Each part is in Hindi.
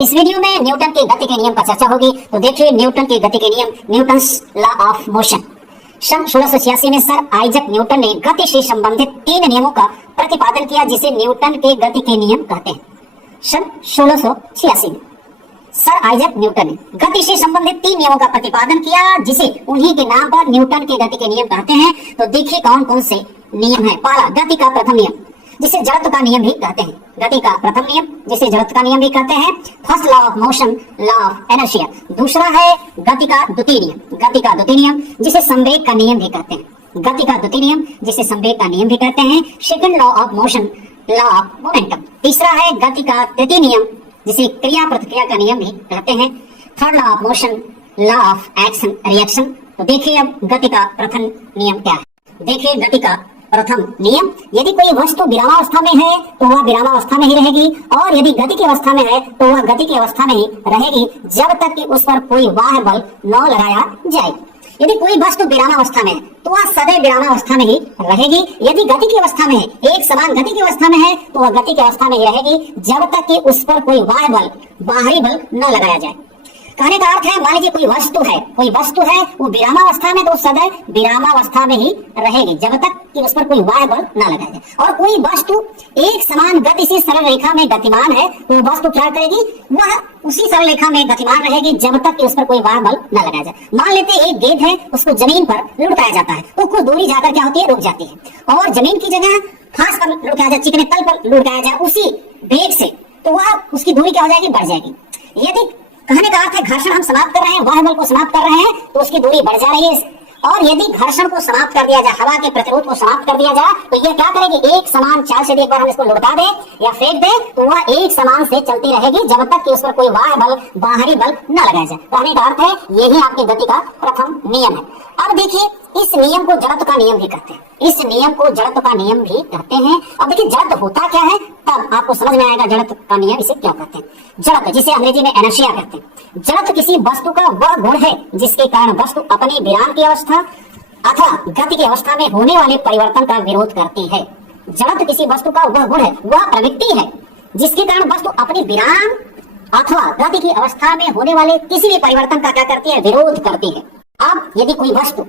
इस वीडियो में न्यूटन के गति के नियम पर चर्चा होगी। तो देखिए न्यूटन के गति के नियम, न्यूटन्स लॉ ऑफ मोशन। सन 1686 में सर आइजक न्यूटन ने गति से संबंधित 3 नियमों का प्रतिपादन किया जिसे न्यूटन के गति के नियम कहते हैं। सन 1686 में सर आइजक न्यूटन ने गति से संबंधित 3 नियमों का प्रतिपादन किया जिसे उन्हीं के नाम पर न्यूटन के गति के नियम कहते हैं। तो देखिए कौन कौन से नियम है। पहला, गति का प्रथम नियम जिसे जड़त्व का नियम भी कहते हैं। गति का प्रथम नियम जिसे जड़त्व का नियम भी कहते हैं, first law of motion, law of inertia. दूसरा है गति का द्वितीय नियम, गति का द्वितीय नियम जिसे संवेग का नियम भी कहते हैं। गति का द्वितीय नियम जिसे संवेग का नियम भी कहते हैं, second law of motion, law of momentum. तीसरा है गति का तृतीय नियम जिसे क्रिया प्रतिक्रिया का नियम भी कहते हैं, third law of motion, law of action reaction. तो देखिए अब गति का प्रथम नियम क्या है। देखिए गति का प्रथम नियम, यदि कोई वस्तु विरामावस्था में है तो वह विरामावस्था में ही रहेगी, और यदि गति की अवस्था में है तो वह गति की अवस्था में ही रहेगी जब तक कि उस पर कोई बाह्य बल न लगाया जाए। यदि कोई वस्तु विरामावस्था में है तो वह सदैव विरामावस्था में ही रहेगी। यदि गति की अवस्था में है, एक समान गति की अवस्था में है, तो वह गति की अवस्था में ही रहेगी जब तक कि उस पर कोई बाह्य बल, बाहरी बल न लगाया जाए। कहने का अर्थ है, मान लीजिए कोई वस्तु है वो विरामावस्था में, तो सदैव विरामावस्था में ही रहेगी जब तक कि उस पर कोई बाह्य बल न लगाया जाए। और कोई वस्तु एक समान गति से सरल रेखा में गतिमान है तो वस्तु क्या करेगी, वह उसी सरल रेखा में गतिमान रहेगी जब तक कि उस पर कोई बाह्य बल न लगाया जाए। मान लेते हैं एक गेंद है, उसको जमीन पर लुढ़काया जाता है तो कुछ दूरी जाकर क्या होती है, रुक जाती है, और जमीन की जगह फांस पर लुढ़काया जाए, चिकने तल पर लुढ़काया जाए उसी वेग से, तो वह उसकी दूरी क्या हो जाएगी, बढ़ जाएगी। यदि कहने का अर्थ है घर्षण हम समाप्त कर रहे हैं, बाह्य बल को समाप्त कर रहे हैं, तो उसकी दूरी बढ़ जा रही है। और यदि घर्षण को समाप्त कर दिया जाए, हवा के प्रतिरोध को समाप्त कर दिया जाए, तो यह क्या करेगी, एक समान चाल से एक बार हम इसको लुढ़का दें या फेंक दें तो वह एक समान से चलती रहेगी जब तक कि उस पर कोई बाह्य बल, बाहरी बल न लगाया जाए। कहने का अर्थ है यही आपकी गति का प्रथम नियम है। अब देखिए इस नियम को जड़त्व का नियम भी कहते हैं, इस नियम को जड़त्व का नियम भी कहते हैं। अब देखिए जड़त्व होता क्या है, तब आपको समझ में आएगा जड़त्व का नियम इसे क्या कहते हैं। जड़त्व जिसे अंग्रेजी में इनर्शिया कहते हैं। जड़त्व किसी वस्तु का वह गुण है जिसके कारण वस्तु अपनी विराम की अवस्था अथवा गति की अवस्था में होने वाले परिवर्तन का विरोध करती है। जड़त्व किसी वस्तु का वह गुण है, वह प्रवृत्ति है जिसके कारण वस्तु अपनी विराम अथवा गति की अवस्था में होने वाले किसी भी परिवर्तन का क्या करती है, विरोध करती है। अब यदि कोई वस्तु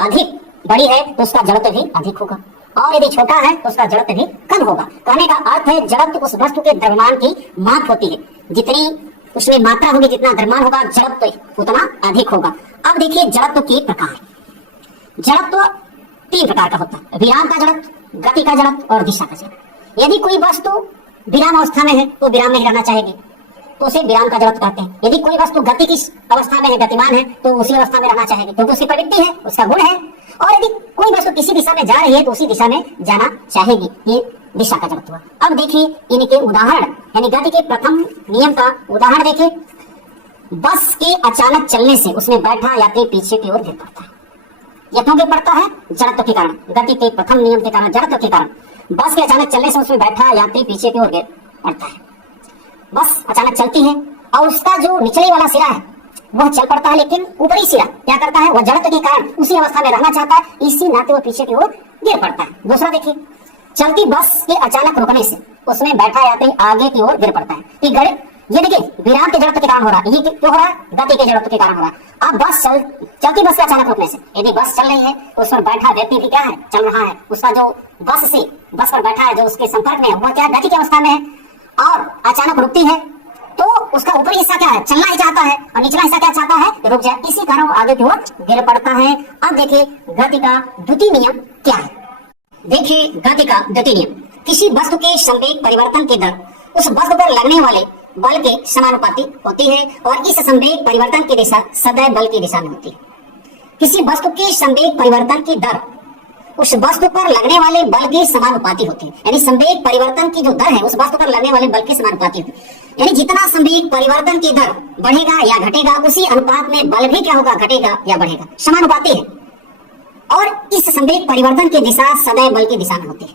अधिक बड़ी है तो उसका जड़त्व भी अधिक होगा, और यदि छोटा है तो उसका जड़त्व भी कम होगा। कहने का अर्थ है जड़त्व उस वस्तु के द्रव्यमान की माप होती है, जितनी उसमें मात्रा होगी, जितना द्रव्यमान होगा जड़त्व उतना अधिक होगा। अब देखिए जड़त्व के प्रकार। जड़त्व 3 प्रकार का होता है, विराम का जड़त्व, गति का जड़त्व और दिशा का जड़त्व। यदि कोई वस्तु विराम अवस्था में है तो विराम में ही रहना चाहेगी, तो उसे विराम का जड़त्व कहते हैं। यदि कोई वस्तु गति की अवस्था में है, गतिमान है, तो उसी अवस्था में रहना चाहेगी क्योंकि उसकी प्रवृत्ति है, उसका गुण है। और यदि कोई वस्तु किसी दिशा में जा रही है तो उसी दिशा में जाना चाहेगी, ये दिशा का जड़त्व। अब देखिए इनके उदाहरण, यानी गति के प्रथम नियम का उदाहरण देखिए। बस के अचानक चलने से उसमें बैठा यात्री पीछे की ओर गिर पड़ता है। यह क्यों गिर पड़ता है, जड़त्व के कारण, गति के प्रथम नियम के कारण, जड़त्व के कारण। बस के अचानक चलने से उसमें बैठा यात्री पीछे की ओर गिर पड़ता है। बस अचानक चलती है और उसका जो निचले वाला सिरा है वह चल पड़ता है, लेकिन ऊपरी सिरा क्या करता है, वह जड़त्व के कारण उसी अवस्था में रहना चाहता है, इसी नाते वह पीछे की ओर गिर पड़ता है। दूसरा देखिए, चलती बस के अचानक रुकने से उसमें बैठा यात्री आगे की ओर गिर पड़ता है। ये देखिए विराम के जड़त्व के कारण हो रहा है, ये क्यों हो रहा है, गति के जड़त्व के कारण हो रहा है। अब चलती बस के अचानक रुकने से, यदि बस चल रही है तो उस पर बैठा व्यक्ति भी क्या है, चल रहा है, उसका जो बस पर बैठा है, जो उसके संपर्क में है, वह क्या गति की अवस्था में है, और अचानक रुकती है तो उसका ऊपरी हिस्सा क्या है, चलना ही चाहता है, और निचला हिस्सा क्या चाहता है, रुक जाए, इसी कारण वो आगे की ओर गिर पड़ता है। अब देखिए गति का द्वितीय नियम क्या है। देखिए गति का द्वितीय नियम, किसी वस्तु के संवेग परिवर्तन की दर उस वस्तु पर लगने वाले बल के समानुपाती होती है, और इस संवेग परिवर्तन की दिशा सदैव बल की दिशा में होती है। किसी वस्तु के संवेग परिवर्तन की दर उस वस्तु पर लगने वाले बल के समानुपाती होती है, यानी संवेग परिवर्तन की जो दर है उस वस्तु पर लगने वाले बल के समानुपाती होती है। यानी जितना संवेग परिवर्तन की दर बढ़ेगा या घटेगा, उसी अनुपात में बल भी क्या होगा, घटेगा या बढ़ेगा, समानुपाती है। और इस संवेग परिवर्तन की दिशा सदैव बल की दिशा में होती है।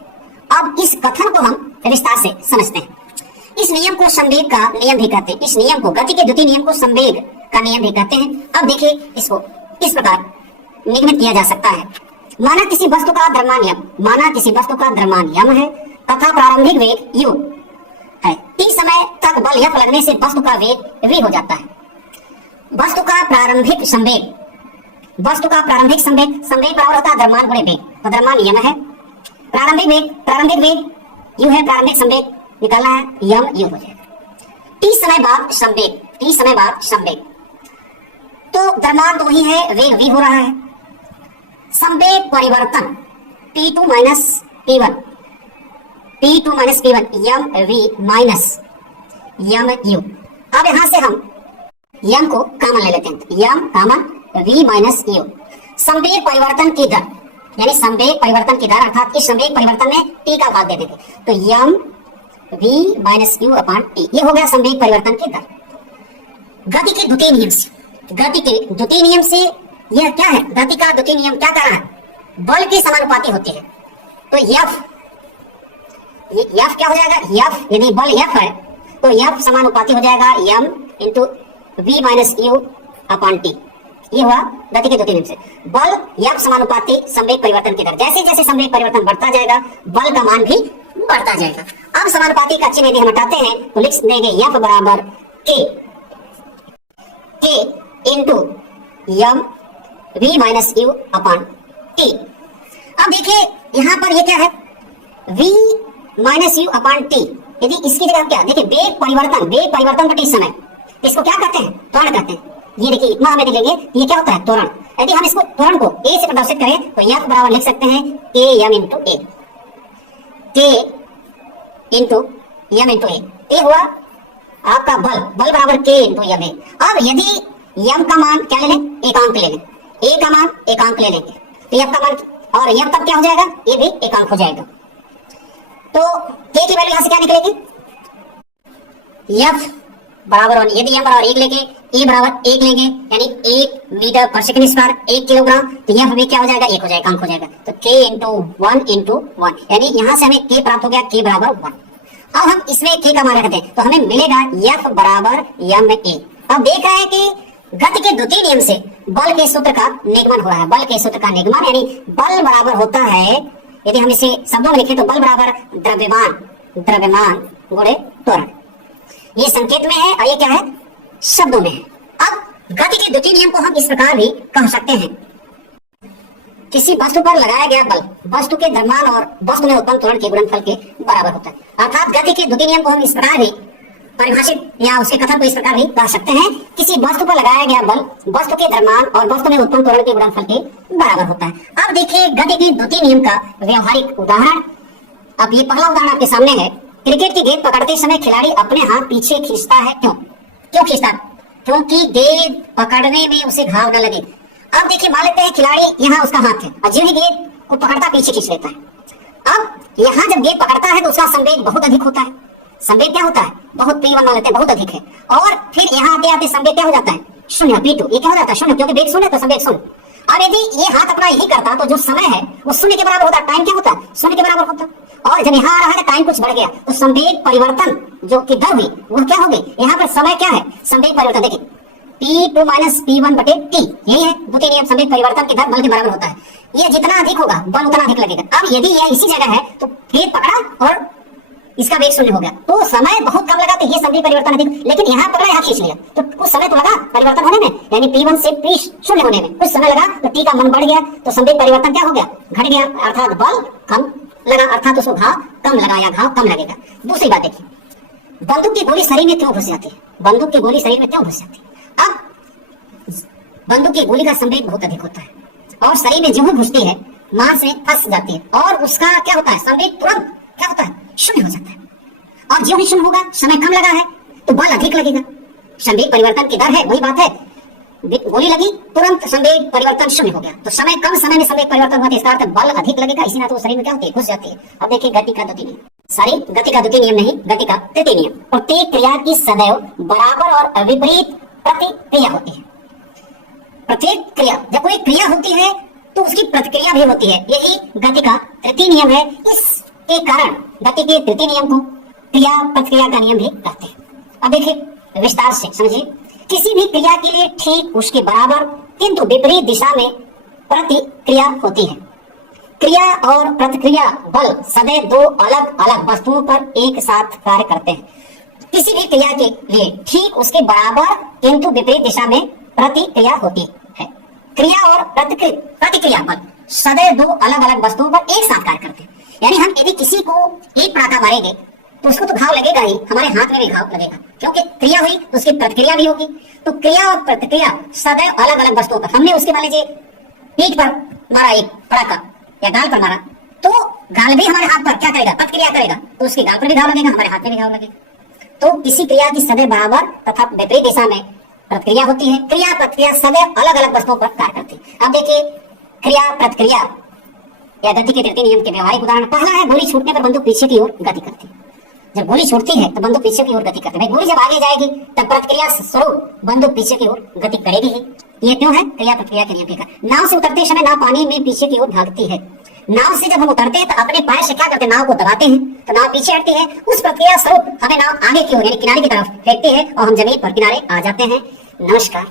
अब इस कथन को हम विस्तार से समझते हैं। इस नियम को संवेग का नियम भी कहते हैं, इस नियम को, गति के द्वितीय नियम को संवेग का नियम भी कहते हैं। अब देखिए इसको इस प्रकार निगमित किया जा सकता है। माना किसी वस्तु का द्रव्यमान यम है तथा प्रारंभिक वेग u है, t समय तक बल F लगने से वस्तु का वेग v हो जाता है। वस्तु का प्रारंभिक संवेग संवेग बराबर होता है द्रव्यमान गुणे वेग। तो द्रव्यमान यम है, प्रारंभिक वेग u है, प्रारंभिक संवेग निकालना है, यम u हो जाएगा। t समय बाद संवेग तो द्रव्यमान तो वही है, वेग v हो रहा है। संवेग परिवर्तन P2 माइनस P1 यम v माइनस यम u। अब यहां से हम यम को कॉमन ले लेते हैं, यम कॉमन v माइनस u। संवेग परिवर्तन की दर अर्थात इस संवेग परिवर्तन में t का भाग दे देंगे, तो यम v minus u upon t, ये हो गया संवेग परिवर्तन की दर। गति के द्वितीय नियम से यह क्या है, गति का द्वितीय नियम क्या कर रहा है, बल के समानुपाती होती है। तो F क्या हो जाएगा, F यदि बल F है तो F समानुपाती हो जाएगा m into v minus u upon t। ये हुआ गति के द्वितीय नियम से। बल F समानुपाती संवेग परिवर्तन की दर। जैसे जैसे संवेग परिवर्तन बढ़ता जाएगा बल का मान भी बढ़ता जाएगा। अब समानुपाती का चिन्ह यदि हम हटाते हैं तो लिख देंगे F बराबर k इंटू यम v minus u upon t। अब देखिए यहाँ पर ये क्या है, v minus u upon t। यदि इसकी जगह हम क्या देखिए, वेग परिवर्तन बटे समय, इसको क्या कहते हैं, त्वरण कहते हैं। ये देखिए इतना हमें देखेंगे, ये क्या होता है, त्वरण। यदि हम इसको त्वरण को a से प्रदर्शित करें तो F बराबर लिख सकते हैं k m इंटू a, ये हुआ आपका बल बराबर k इंटू यम है। अब यदि यम का मान क्या ले लें, एकांक ले लें, a का मान एकांक ले लेंगे तो F का मान, और यम तब क्या हो जाएगा, ये भी एकांक हो जाएगा। तो k की वैल्यू यहां से क्या निकलेगी, F बराबर 1, यदि m बराबर 1 लेंगे, a बराबर 1 लेंगे, यानी 1 मीटर पर सेकंड स्क्वायर 1 किलोग्राम, तो F भी क्या हो जाएगा, 1 हो जाएगा, एकांक हो जाएगा। तो k इंटू 1 यानी यहां से हमें k प्राप्त हो गया, k बराबर 1। अब हम इसमें k का मान रखते हैं तो हमें मिलेगा F बराबर m a। अब देख रहे हैं कि गति के द्वितीय नियम से बल के सूत्र का निगमन हो रहा है, यानी बल बराबर होता है, यदि हम इसे शब्दों में लिखें तो बल बराबर द्रव्यमान गुणे त्वरण। ये संकेत में है और ये क्या है, शब्दों में है। अब गति के द्वितीय नियम को हम इस प्रकार भी कह सकते हैं, किसी वस्तु पर लगाया गया बल वस्तु के द्रव्यमान और वस्तु में उत्पन्न त्वरण के गुणनफल के बराबर होता है। अर्थात गति के द्वितीय नियम को हम इस प्रकार भी परिभाषित या उसके कथन को इस प्रकार भी कह सकते हैं, किसी वस्तु पर लगाया गया बल वस्तु के द्रव्यमान और वस्तु में उत्पन्न त्वरण के गुणनफल के बराबर होता है। अब देखिए गति के द्वितीय नियम का व्यवहारिक उदाहरण। अब ये पहला उदाहरण आपके सामने है। क्रिकेट की गेंद पकड़ते समय खिलाड़ी अपने हाथ पीछे खींचता है, क्यों खींचता है, क्योंकि गेंद पकड़ने में उसे घाव न लगे। अब देखिए मान लेते हैं खिलाड़ी यहाँ उसका हाथ है और जो ही गेंद को पकड़ता पीछे खींच लेता है। अब यहाँ जब गेंद पकड़ता है तो उसका संवेग बहुत अधिक होता है। संवेग क्या होता है, बहुत P1 मान लेते हैं, बहुत अधिक है। और फिर यहाँ आते आते संवेग क्या हो जाता है, शून्य, P2। ये क्या हो जाता है, शून्य, क्योंकि वेग शून्य तो संवेग शून्य। अब यदि ये हाथ अपना यही करता तो जो समय है वो शून्य के बराबर होता, टाइम क्या होता है, शून्य के बराबर होता। और जब यहाँ आ रहा है टाइम कुछ बढ़ गया तो संवेग परिवर्तन जो की दर हुई वो क्या हो गई, यहाँ पर समय क्या है, संवेग परिवर्तन। देखिए P2 माइनस P1 बटे T, यही है द्वितीय नियम, संवेग परिवर्तन की दर बल के बराबर होता है। ये जितना अधिक होगा बल उतना अधिक लगेगा। अब यदि यह इसी जगह है तो गेंद पकड़ा और इसका वेग शून्य हो गया तो समय बहुत कम लगा, तो ये संवेग परिवर्तन अधिक। लेकिन यहाँ पकड़ा, यहाँ खींच लिया तो कुछ समय तो लगा परिवर्तन होने में, यानी P1 से P शून्य होने में कुछ समय लगा, तो T का मान बढ़ गया तो संवेग परिवर्तन क्या हो गया, घट गया, अर्थात बल कम लगा, अर्थात उसको घाव कम लगा या घाव कम लगेगा। दूसरी बात देखिए, बंदूक की गोली शरीर में क्यों घुस जाती है, अब बंदूक की गोली का संवेग बहुत अधिक होता है और शरीर में जो घुसती है मांस में फंस जाती है और उसका क्या होता है, संवेग तुरंत क्या होता है, शून्य हो जाता है। और जो भी शून्य होगा, समय कम लगा है तो बल अधिक लगेगा। संवेग परिवर्तन की दर है, वही बात है, गोली लगी तुरंत संवेग परिवर्तन शून्य हो गया, तो समय कम समय में संवेग परिवर्तन हुआ, इसका अर्थ बल अधिक लगेगा, इसी ना तो शरीर में क्या होती है, घुस जाती है। अब देखिए गति का द्वितीय नियम, गति का द्वितीय नियम नहीं, गति का तृतीय नियम। प्रत्येक क्रिया की सदैव बराबर और विपरीत प्रतिक्रिया होती है। प्रत्येक क्रिया, जब कोई क्रिया होती है तो उसकी प्रतिक्रिया भी होती है, यही गति का तृतीय नियम है। इसके कारण गति के तृतीय नियम को क्रिया प्रतिक्रिया का नियम भी कहते हैं। अब देखिए विस्तार से समझिए, किसी भी क्रिया के लिए ठीक उसके बराबर किंतु विपरीत दिशा में प्रतिक्रिया होती है। क्रिया और प्रतिक्रिया बल सदैव दो अलग अलग वस्तुओं पर एक साथ कार्य करते हैं। किसी भी क्रिया के लिए ठीक उसके बराबर किंतु विपरीत दिशा में प्रतिक्रिया होती है। क्रिया और प्रतिक्रिया बल सदैव दो अलग अलग वस्तुओं पर एक साथ कार्य करते हैं। यानी हम यदि किसी को एक पटाखा मारेंगे तो उसको तो घाव लगेगा ही, हमारे हाथ में भी घाव लगेगा, क्योंकि क्रिया हुई तो उसकी प्रतिक्रिया भी होगी। तो क्रिया और प्रतिक्रिया सदैव अलग अलग वस्तुओं पर। हमने उसके मान लीजिए पीठ पर मारा एक पटाखा या गाल पर मारा, तो गाल भी हमारे हाथ पर क्या करेगा, प्रतिक्रिया करेगा, तो उसकी गाल पर भी घाव लगेगा, हमारे हाथ में भी घाव लगेगा। तो किसी क्रिया की सदैव बराबर तथा विपरीत दिशा में प्रतिक्रिया होती है। क्रिया प्रतिक्रिया सदैव अलग अलग वस्तुओं पर कार्य करती है। अब देखिए क्रिया प्रतिक्रिया या गति के तृतीय नियम के व्यवहारिक उदाहरण। पहला है गोली छूटने पर बंदूक पीछे की ओर गति करती है। जब गोली छूटती है तो बंदूक पीछे की ओर गति करती है। भाई गोली जब आगे जाएगी तब प्रतिक्रिया स्वरूप बंदूक पीछे की ओर गति करेगी ही। ये क्यों है? क्रिया प्रतिक्रिया के नियम के कारण। नाव से उतरते समय नाव पानी में पीछे की ओर भागती है। नाव से जब हम उतरते हैं तो अपने पैर से क्या करते हैं, नाव को दबाते हैं तो नाव पीछे हटती है। उस प्रक्रिया स्वरूप हमें नाव आगे की ओर यानी किनारे की तरफ फेंकती है और हम जमीन पर किनारे आ जाते हैं। नमस्कार।